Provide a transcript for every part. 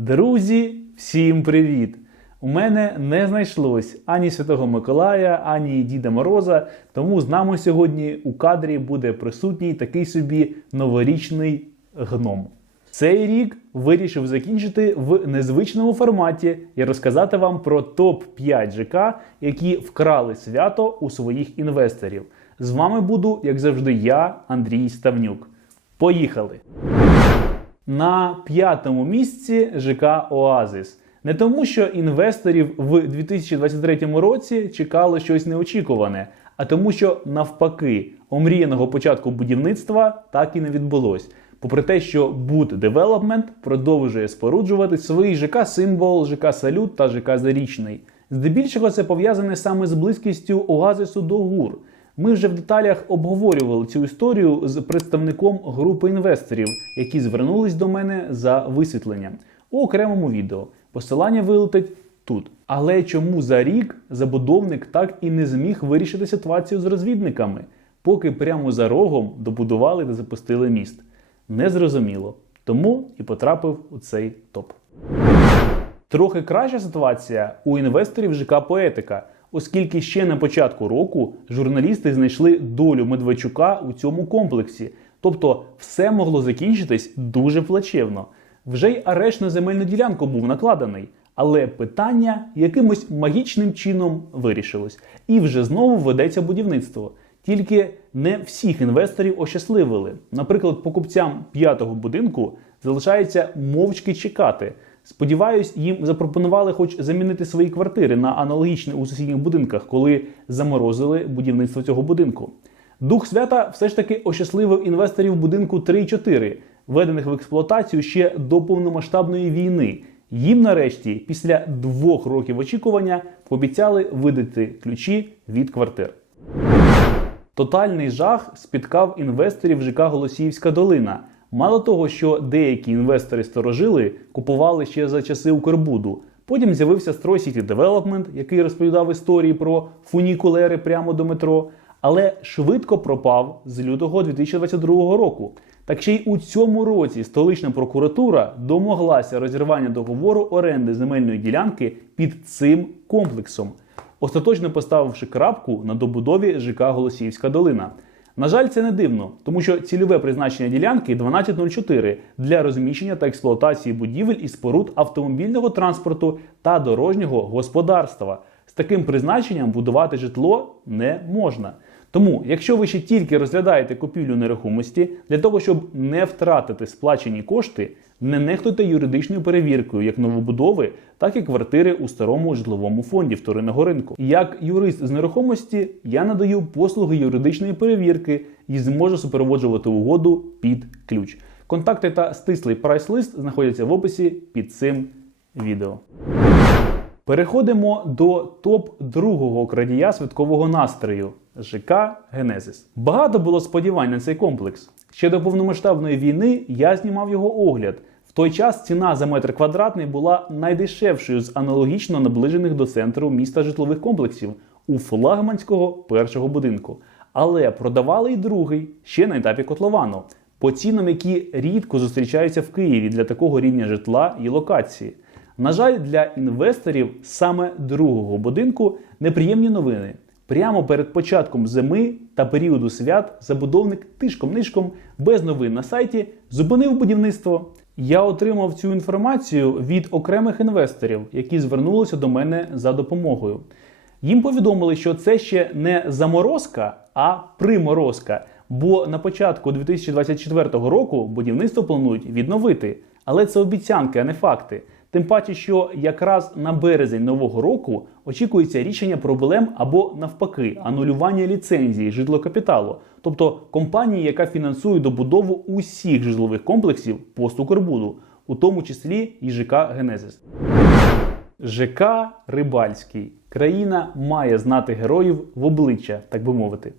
Друзі, всім привіт! У мене не знайшлось ані Святого Миколая, ані Діда Мороза, тому з нами сьогодні у кадрі буде присутній такий собі новорічний гном. Цей рік вирішив закінчити в незвичному форматі і розказати вам про топ-5 ЖК, які вкрали свято у своїх інвесторів. З вами буду, як завжди, я, Андрій Ставнюк. Поїхали! На п'ятому місці ЖК Оазис. Не тому, що інвесторів в 2023 році чекало щось неочікуване, а тому, що навпаки, омріяного початку будівництва так і не відбулось. Попри те, що Boot Development продовжує споруджувати свої ЖК Символ, ЖК Салют та ЖК Зарічний. Здебільшого це пов'язане саме з близькістю Оазису до ГУР. Ми вже в деталях обговорювали цю історію з представником групи інвесторів, які звернулись до мене за висвітленням у окремому відео. Посилання вилетить тут. Але чому за рік забудовник так і не зміг вирішити ситуацію з розвідниками, поки прямо за рогом добудували та запустили міст? Незрозуміло. Тому і потрапив у цей топ. Трохи краща ситуація у інвесторів ЖК Поетика, оскільки ще на початку року журналісти знайшли долю Медведчука у цьому комплексі. Тобто все могло закінчитись дуже плачевно. Вже й арешт на земельну ділянку був накладений, але питання якимось магічним чином вирішилось. І вже знову ведеться будівництво. Тільки не всіх інвесторів ощасливили. Наприклад, покупцям п'ятого будинку залишається мовчки чекати. Сподіваюсь, їм запропонували хоч замінити свої квартири на аналогічні у сусідніх будинках, коли заморозили будівництво цього будинку. Дух свята все ж таки ощасливив інвесторів будинку 3 і 4, введених в експлуатацію ще до повномасштабної війни. Їм нарешті, після двох років очікування, пообіцяли видати ключі від квартир. Тотальний жах спіткав інвесторів ЖК Голосіївська долина. Мало того, що деякі інвестори сторожили, купували ще за часи Укрбуду. Потім з'явився Строй City Development, який розповідав історії про фунікулери прямо до метро, але швидко пропав з лютого 2022 року. Так ще й у цьому році столична прокуратура домоглася розірвання договору оренди земельної ділянки під цим комплексом, остаточно поставивши крапку на добудові ЖК Голосіївська долина. На жаль, це не дивно, тому що цільове призначення ділянки 1204 для розміщення та експлуатації будівель і споруд автомобільного транспорту та дорожнього господарства. З таким призначенням будувати житло не можна. Тому, якщо ви ще тільки розглядаєте купівлю нерухомості для того, щоб не втратити сплачені кошти, не нехтуйте юридичною перевіркою як новобудови, так і квартири у старому житловому фонді вторинного ринку. Як юрист з нерухомості я надаю послуги юридичної перевірки і зможу супроводжувати угоду під ключ. Контакти та стислий прайс-лист знаходяться в описі під цим відео. Переходимо до топ другого крадія святкового настрою ЖК Генезис. Багато було сподівань на цей комплекс. Ще до повномасштабної війни я знімав його огляд. В той час ціна за метр квадратний була найдешевшою з аналогічно наближених до центру міста житлових комплексів у флагманського першого будинку. Але продавали й другий ще на етапі котловану, по цінам, які рідко зустрічаються в Києві для такого рівня житла і локації. На жаль, для інвесторів саме другого будинку неприємні новини. Прямо перед початком зими та періоду свят забудовник тишком-нишком без новин на сайті зупинив будівництво. Я отримав цю інформацію від окремих інвесторів, які звернулися до мене за допомогою. Їм повідомили, що це ще не заморозка, а приморозка. Бо на початку 2024 року будівництво планують відновити. Але це обіцянки, а не факти. Тим паче, що якраз на березень нового року очікується рішення проблем або навпаки анулювання ліцензії житлокапіталу, тобто компанії, яка фінансує добудову усіх житлових комплексів пост Укрбуду, у тому числі і ЖК Генезис. ЖК Рибальський. Країна має знати героїв в обличчя, так би мовити.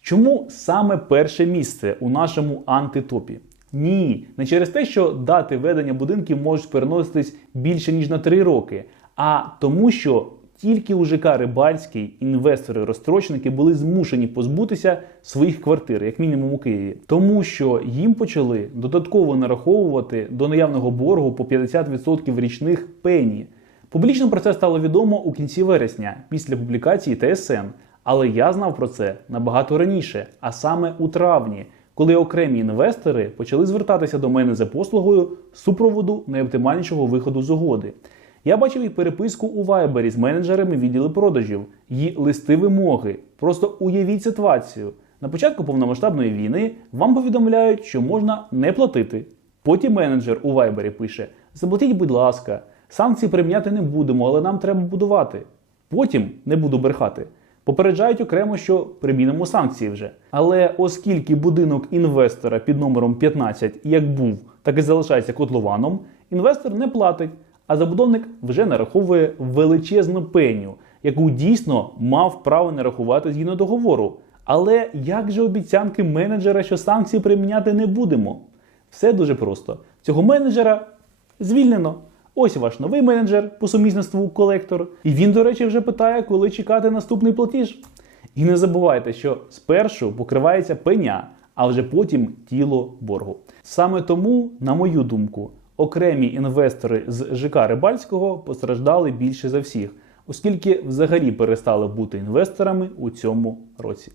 Чому саме перше місце у нашому антитопі? Ні, не через те, що дати ведення будинків можуть переноситись більше ніж на 3 роки, а тому, що тільки у ЖК Рибальський інвестори-розстрочники були змушені позбутися своїх квартир, як мінімум у Києві, тому що їм почали додатково нараховувати до наявного боргу по 50% річних пені. Публічно про це стало відомо у кінці вересня після публікації ТСН. Але я знав про це набагато раніше, а саме у травні, коли окремі інвестори почали звертатися до мене за послугою супроводу найоптимальнішого виходу з угоди. Я бачив і переписку у Вайбері з менеджерами відділу продажів, і листи вимоги. Просто уявіть ситуацію. На початку повномасштабної війни вам повідомляють, що можна не платити. Потім менеджер у Вайбері пише: Заплатіть, будь ласка, санкції приміняти не будемо, але нам треба будувати. Потім не буду брехати. Попереджають окремо, що примінимо санкції вже. Але оскільки будинок інвестора під номером 15 як був, так і залишається котлованом, інвестор не платить, а забудовник вже нараховує величезну пеню, яку дійсно мав право нарахувати згідно договору. Але як же обіцянки менеджера, що санкції приміняти не будемо? Все дуже просто. Цього менеджера звільнено. Ось ваш новий менеджер по сумісництву колектор. І він, до речі, вже питає, коли чекати наступний платіж. І не забувайте, що спершу покривається пеня, а вже потім тіло боргу. Саме тому, на мою думку, окремі інвестори з ЖК Рибальського постраждали більше за всіх, оскільки взагалі перестали бути інвесторами у цьому році.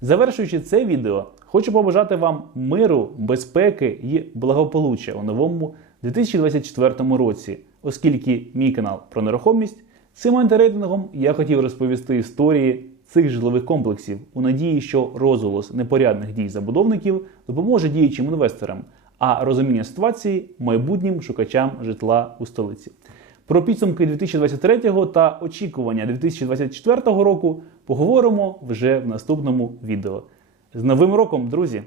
Завершуючи це відео, хочу побажати вам миру, безпеки і благополуччя у новому 2024 році, оскільки мій канал про нерухомість цим антирейтингом я хотів розповісти історії цих житлових комплексів у надії, що розголос непорядних дій забудовників допоможе діючим інвесторам, а розуміння ситуації майбутнім шукачам житла у столиці. Про підсумки 2023 та очікування 2024 року поговоримо вже в наступному відео. З Новим роком, друзі!